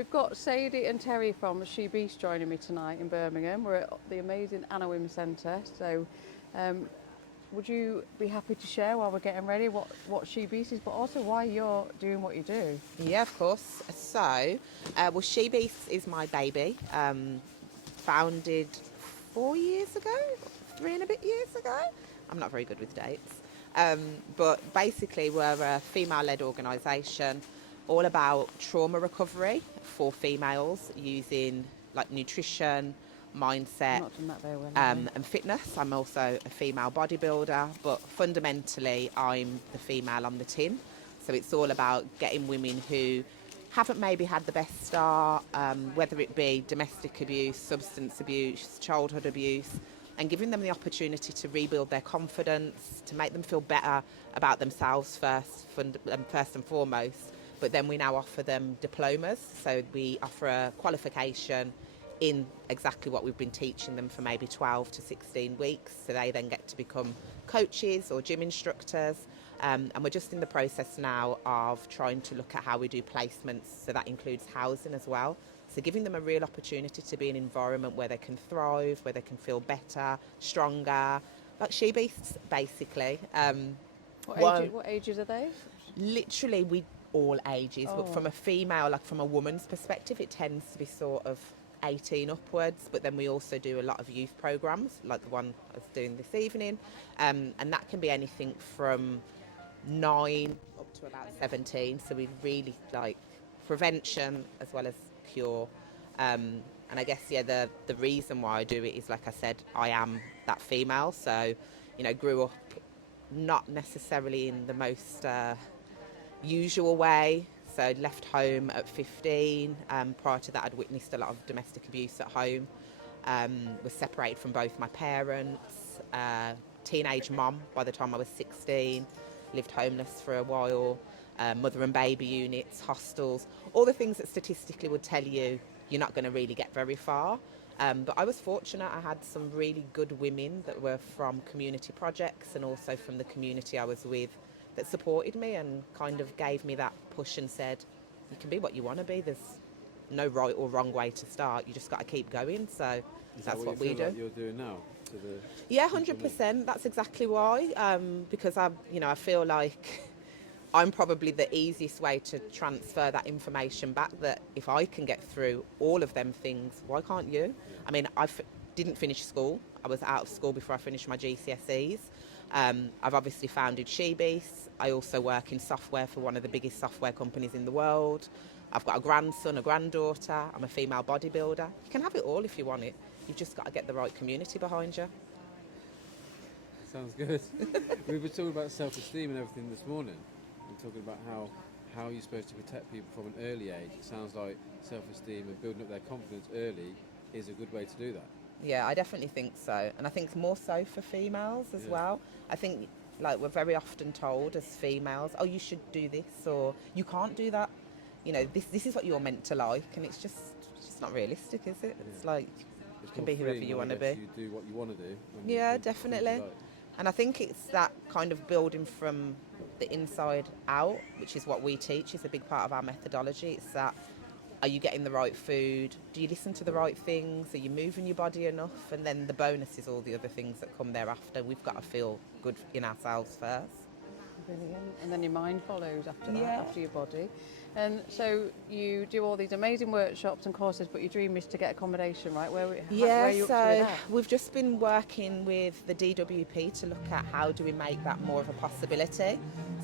We've got Sadie and Terry from She Beast joining me tonight in Birmingham. We're at the amazing Anna Women's Centre. So, would you be happy to share while we're getting ready what She Beast is, but also why you're doing what you do? Yeah, of course. So, well, She Beast is my baby. Founded 4 years ago, 3 and a bit years ago. I'm not very good with dates. But basically, we're a female-led organisation all about trauma recovery for females using like nutrition, mindset, Not done that very well, have we? and fitness. I'm also a female bodybuilder, but fundamentally, I'm the female on the tin. So it's all about getting women who haven't maybe had the best start, whether it be domestic abuse, substance abuse, childhood abuse, and giving them the opportunity to rebuild their confidence, to make them feel better about themselves first and foremost. But then we now offer them diplomas. So we offer a qualification in exactly what we've been teaching them for maybe 12 to 16 weeks. So they then get to become coaches or gym instructors. And we're just in the process now of trying to look at how we do placements. So that includes housing as well. So giving them a real opportunity to be in an environment where they can thrive, where they can feel better, stronger, like she beasts, basically. What ages are they? Literally, we all ages, but from a female, like from a woman's perspective, it tends to be sort of 18 upwards. But then we also do a lot of youth programs, like the one I was doing this evening, and that can be anything from 9 up to about 17. So we really like prevention as well as cure. And I guess the reason why I do it is, like I said, I am that female. So grew up not necessarily in the most usual way. So left home at 15. Prior to that, I'd witnessed a lot of domestic abuse at home. Was separated from both my parents. Teenage mom by the time I was 16. Lived homeless for a while. Mother and baby units, hostels, all the things that statistically would tell you you're not going to really get very far. But I was fortunate. I had some really good women that were from community projects and also from the community I was with that supported me and kind of gave me that push and said, you can be what you want to be. There's no right or wrong way to start. You just got to keep going. So that's what we do. Like you're doing now? Yeah, 100%. That's exactly why. Because I feel like I'm probably the easiest way to transfer that information back, that if I can get through all of them things, why can't you? Yeah. I mean, didn't finish school. I was out of school before I finished my GCSEs. I've obviously founded She Beast. I also work in software for one of the biggest software companies in the world. I've got a grandson, a granddaughter. I'm a female bodybuilder. You can have it all if you want it. You've just got to get the right community behind you. Sounds good. We were talking about self-esteem and everything this morning. We're talking about how you're supposed to protect people from an early age. It sounds like self-esteem and building up their confidence early is a good way to do that. Yeah, I definitely think so. And I think more so for females as well. I think we're very often told as females, oh, you should do this or you can't do that. This is what you're meant to like, and it's just not realistic, is it? Yeah. It's like you can be whoever you want to be. You do what you want to do. Yeah, definitely. And I think it's that kind of building from the inside out, which is what we teach, is a big part of our methodology. It's that, are you getting the right food? Do you listen to the right things? Are you moving your body enough? And then the bonus is all the other things that come thereafter. We've got to feel good in ourselves first. Brilliant. And then your mind follows after that, after your body. And so you do all these amazing workshops and courses, but your dream is to get accommodation, right? Where are you up to with that? We've just been working with the DWP to look at how do we make that more of a possibility.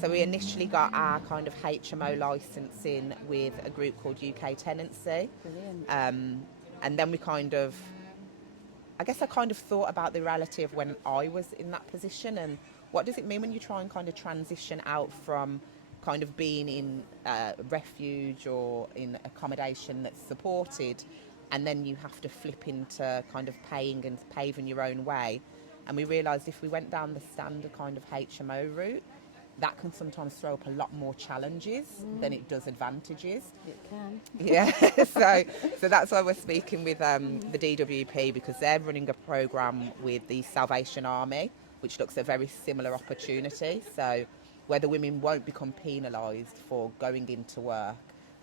So we initially got our kind of HMO licensing with a group called UK Tenancy. Brilliant. And then I kind of thought about the reality of when I was in that position and what does it mean when you try and kind of transition out from kind of being in refuge or in accommodation that's supported, and then you have to flip into kind of paying and paving your own way. And we realised if we went down the standard kind of HMO route, that can sometimes throw up a lot more challenges than it does advantages. It can. Yeah, so that's why we're speaking with the DWP, because they're running a programme with the Salvation Army, which looks at a very similar opportunity. So where the women won't become penalised for going into work,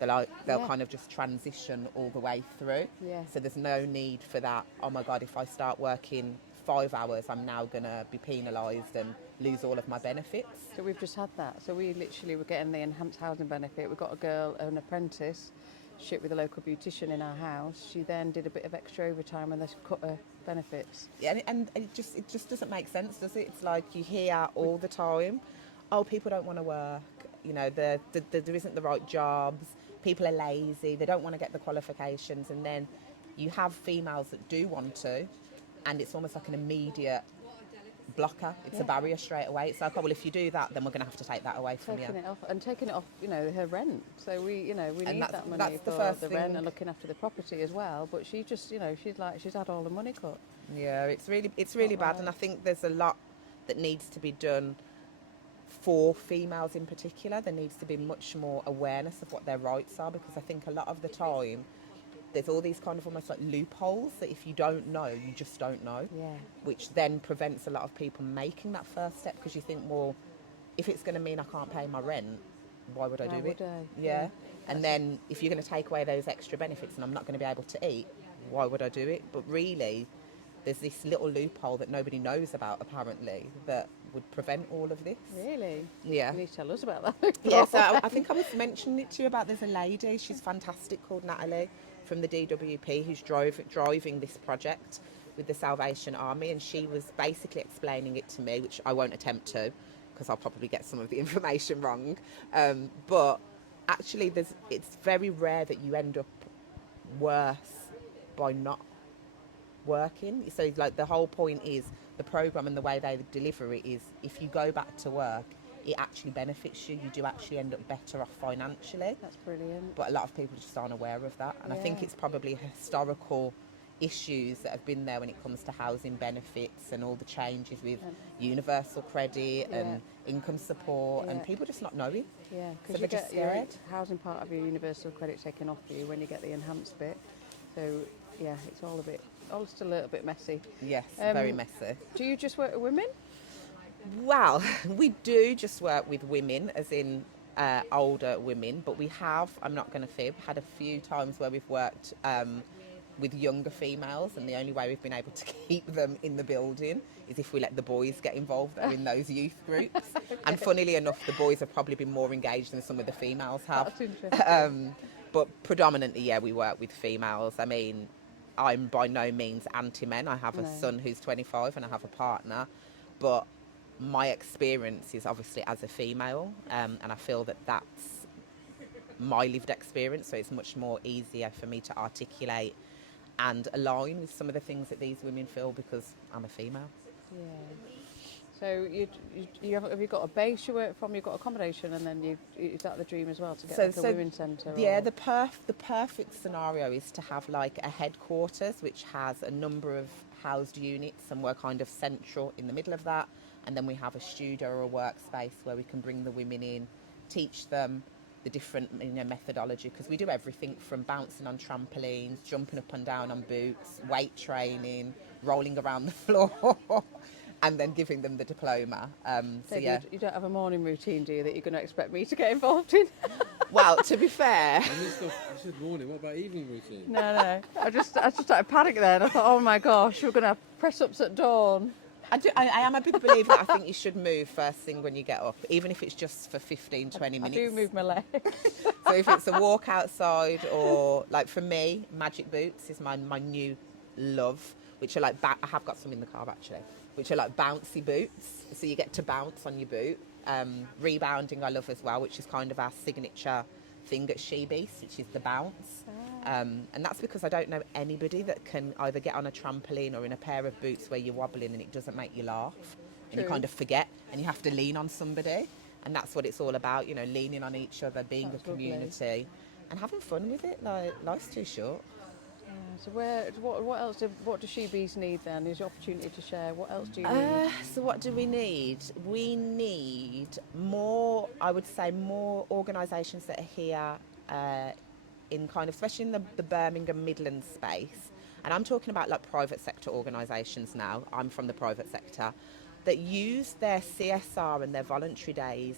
they'll Yeah. kind of just transition all the way through. Yeah. So there's no need for that, oh my God, if I start working 5 hours, I'm now going to be penalised and lose all of my benefits. So we've just had that. So we literally were getting the enhanced housing benefit. We got a girl, an apprentice, ship with a local beautician in our house. She then did a bit of extra overtime and they cut her benefits. Yeah, and it just doesn't make sense, does it? It's like you hear all the time, oh, people don't want to work, you know, there isn't the right jobs, people are lazy, they don't want to get the qualifications, and then you have females that do want to, and it's almost like an immediate blocker. It's a barrier straight away. It's like, oh, well, if you do that, then we're going to have to take that away from Taking you. taking it off, you know, her rent. So we need that's- that money that's the for first the rent thing. and looking after the property as well. But she just, you know, she's had all the money cut. Yeah, it's really bad, right. and I think there's a lot that needs to be done for females in particular. There needs to be much more awareness of what their rights are, because I think a lot of the time there's all these kind of almost like loopholes that if you don't know, you just don't know, Yeah. which then prevents a lot of people making that first step, because you think, well, if it's going to mean I can't pay my rent, why would I Why do would it? I? Yeah. And then if you're going to take away those extra benefits and I'm not going to be able to eat, why would I do it? But really, there's this little loophole that nobody knows about, apparently, that would prevent all of this. Really? Yeah. You need to tell us about that. Yeah, so I think I was mentioning it to you about, there's a lady, she's fantastic, called Natalie from the DWP, who's driving this project with the Salvation Army, and she was basically explaining it to me, which I won't attempt to because I'll probably get some of the information wrong. But actually, it's very rare that you end up worse by not working. So like the whole point is the program and the way they deliver it is, if you go back to work, it actually benefits you. You do actually end up better off financially. That's brilliant. But a lot of people just aren't aware of that. And I think Yeah. it's probably historical issues that have been there when it comes to housing benefits and all the changes with universal credit and income support, and Yeah. people just not knowing. Yeah, So because they're you just get your scared. housing part of your universal credit taken off you when you get the enhanced bit. So yeah, it's all still a little bit messy. Yes, Um, very messy. Do you just work with women? Well, we do just work with women, as in older women, but we have, I'm not going to fib, had a few times where we've worked with younger females, and the only way we've been able to keep them in the building is if we let the boys get involved that are in those youth groups. And funnily enough, the boys have probably been more engaged than some of the females have. That's interesting. But predominantly, yeah, we work with females. I mean, I'm by no means anti-men. I have a No. son who's 25 and I have a partner. But my experience is obviously as a female, and I feel that that's my lived experience, so it's much more easier for me to articulate and align with some of the things that these women feel, because I'm a female. Yeah. So have you got a base you work from? You've got accommodation, and then is that the dream as well, to get like a women's centre? Yeah, or? the perfect scenario is to have like a headquarters which has a number of housed units, and we're kind of central in the middle of that, and then we have a studio or a workspace where we can bring the women in, teach them the different methodology, because we do everything from bouncing on trampolines, jumping up and down on boots, weight training, rolling around the floor, and then giving them the diploma. So Dave, yeah. you don't have a morning routine, do you, that you're going to expect me to get involved in? Well, to be fair, And this stuff, you said morning, what about evening routine? No. I just started panicking there, and I thought, oh my gosh, we're going to have press-ups at dawn. I am a big believer that I think you should move first thing when you get up, even if it's just for 15, 20 minutes. I do move my legs. So if it's a walk outside, or like for me, magic boots is my new love, which are like, I have got some in the car actually, which are like bouncy boots. So you get to bounce on your boot. Rebounding I love as well, which is kind of our signature thing at She Beast, which is the bounce. And that's because I don't know anybody that can either get on a trampoline or in a pair of boots where you're wobbling and it doesn't make you laugh. And you True. kind of forget, and you have to lean on somebody. And that's what it's all about, you know, leaning on each other, being That's a lovely. community, and having fun with it. Like, life's too short. So what else? What does She Bees need then? Is your opportunity to share? What else do you need? So what do we need? We need more, I would say, more organisations that are here in kind of, especially in the Birmingham Midlands space. And I'm talking about like private sector organisations now. I'm from the private sector, that use their CSR and their voluntary days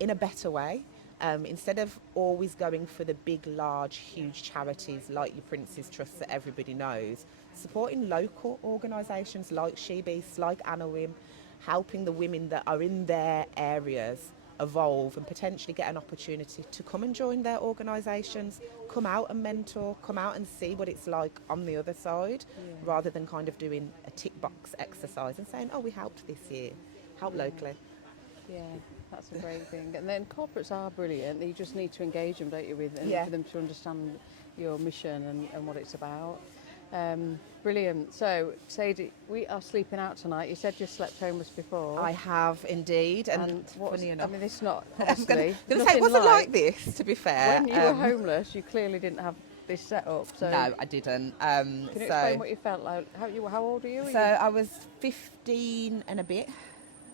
in a better way. Instead of always going for the big, large, huge charities like your Prince's Trust that everybody knows, supporting local organisations like She Beasts, like Anawim, helping the women that are in their areas evolve and potentially get an opportunity to come and join their organisations, come out and mentor, come out and see what it's like on the other side, rather than kind of doing a tick box exercise and saying, oh, we helped this year, help locally. Yeah, that's a great thing. And then corporates are brilliant. You just need to engage them, don't you, with and Yeah. for them to understand your mission and what it's about. Brilliant. So, Sadie, we are sleeping out tonight. You said you slept homeless before. I have indeed, and what's- funny enough, I mean, it's not I was obviously. going to say it wasn't like this, to be fair. When you were homeless, you clearly didn't have this set up. So No, I didn't. can you explain what you felt like? How old are you? So I was 15 and a bit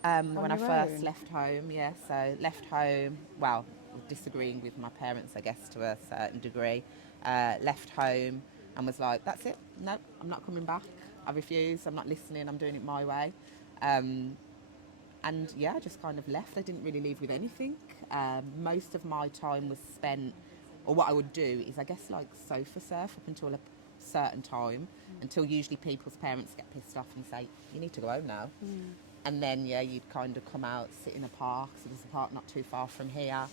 when I your first own? left home. Yeah, so left home. Well, disagreeing with my parents, I guess, to a certain degree. Left home and was like, "That's it. No, I'm not coming back. I refuse. I'm not listening. I'm doing it my way." And yeah, I just kind of left. I didn't really leave with anything. Most of my time was spent, or what I would do is, I guess, like sofa surf up until a certain time, until usually people's parents get pissed off and say, you need to go home now. And then, yeah, you'd kind of come out, sit in a park, so there's a park not too far from here,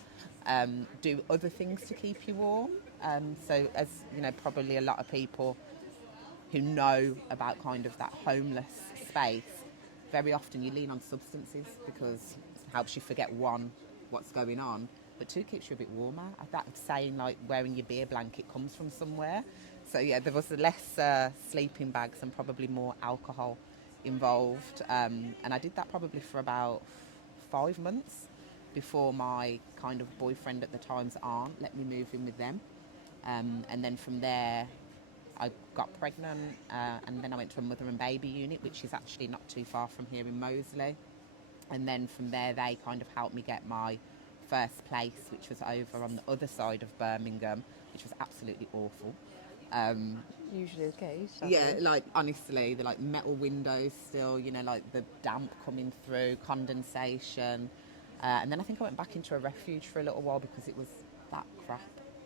do other things to keep you warm. So as, you know, probably a lot of people who know about kind of that homeless space, very often you lean on substances because it helps you forget, one, what's going on, but two, keeps you a bit warmer. That saying, like, wearing your beer blanket comes from somewhere. So yeah, there was less sleeping bags and probably more alcohol involved. And I did that probably for about 5 months before my kind of boyfriend at the time's aunt let me move in with them. And then from there, I got pregnant, and then I went to a mother and baby unit, which is actually not too far from here in Moseley. And then from there, they kind of helped me get my first place, which was over on the other side of Birmingham, which was absolutely awful. usually the case. Yeah, like honestly, the like metal windows still, you know, like the damp coming through, condensation. And then I think I went back into a refuge for a little while because it was that crap,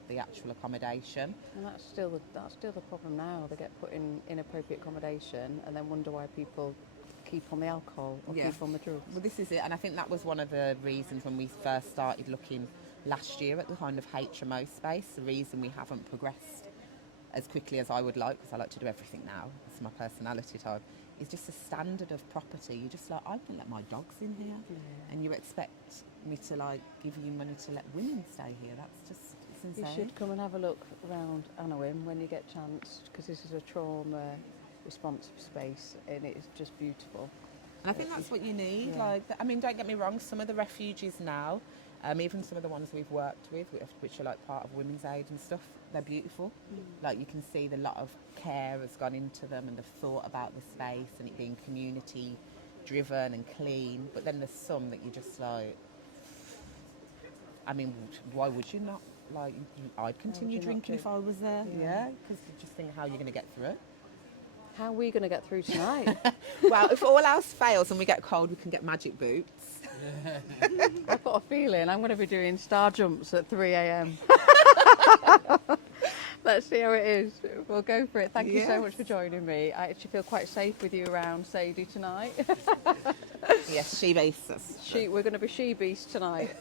the actual accommodation. And that's still the problem now. They get put in inappropriate accommodation and then wonder why people keep on the alcohol or keep on the drugs. Well, this is it, and I think that was one of the reasons when we first started looking last year at the kind of HMO space. The reason we haven't progressed as quickly as I would like, because I like to do everything now, it's my personality type, is just the standard of property. You're just like, I don't let my dogs in here, and you expect me to like give you money to let women stay here. That's just, it's insane. You should come and have a look around Anawim when you get a chance, because this is a trauma responsive space and it's just beautiful. And I think that's what you need. Yeah. Like, I mean, don't get me wrong, some of the refuges now, even some of the ones we've worked with, which are like part of Women's Aid and stuff, they're beautiful. Like, you can see the lot of care has gone into them and the thought about the space and it being community driven and clean. But then there's some that you just like, I mean, why would you not? Like, I'd continue drinking if I was there. Yeah, because you just think how you're going to get through it. How are we going to get through tonight? Well, if all else fails and we get cold, we can get magic boots. I've got a feeling I'm going to be doing star jumps at 3 a.m. Let's see how it is. We'll go for it. Thank you so much for joining me. I actually feel quite safe with you around Sadie tonight. Yes, she bases. We're going to be she beast tonight.